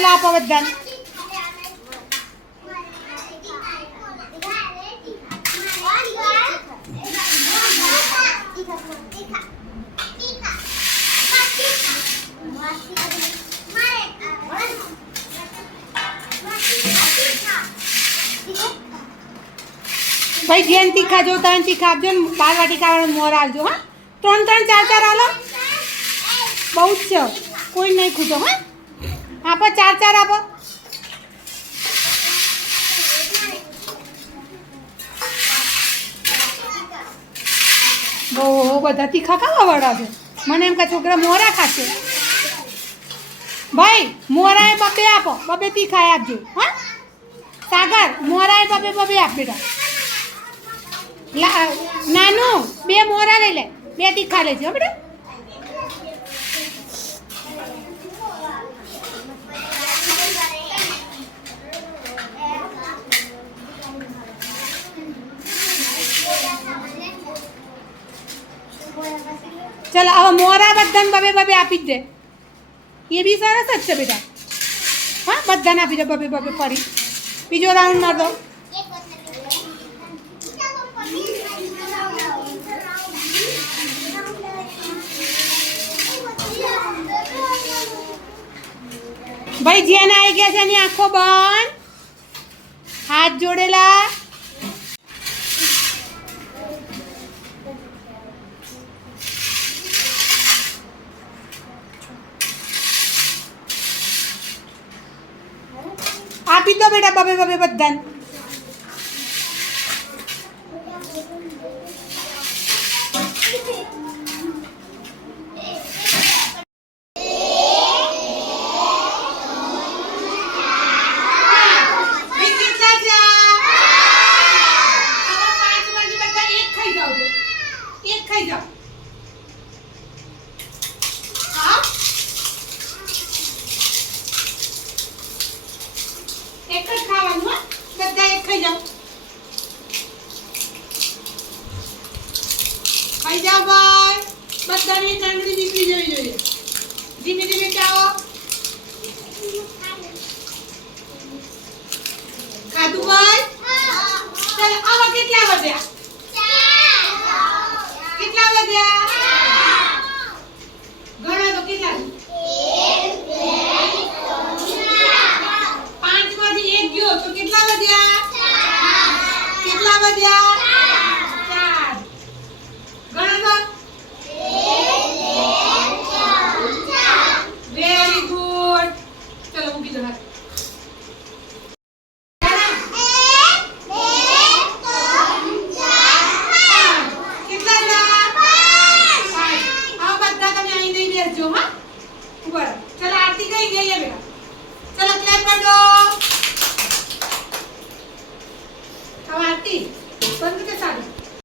चलो आप बधान भाई जेन तीखा जो तन तीखा आपजो ने बार वाटिका वाળો મોર આવજો હા 3 3 4 4 આલો બહુ જ કોઈ નહીં ખૂટો હા આપો 4 4 આપો બહુ બધા તીખા ખાવા વાળા છે મને એમ કે છોકરા મોરા ખાશે ભાઈ મોરાએ બબે આપો બબે તીખા આપજો હા સાગર મોરાએ બબે બબે આપ બેટા નાનુ 2 મોરા લઈ લે 2 તીખા લેજો હો બેટા चलो अब मोरा बधान बबे बबे आपी दे ये भी सरस ज छे बेटा हाँ बधान आपी दे बबे बबे फरी बीजो राउंड मार दो भाई जेने आई गया છે એની આંખો બંધ હાથ જોડેલા આપી દો બેટા બબે બબે બધાને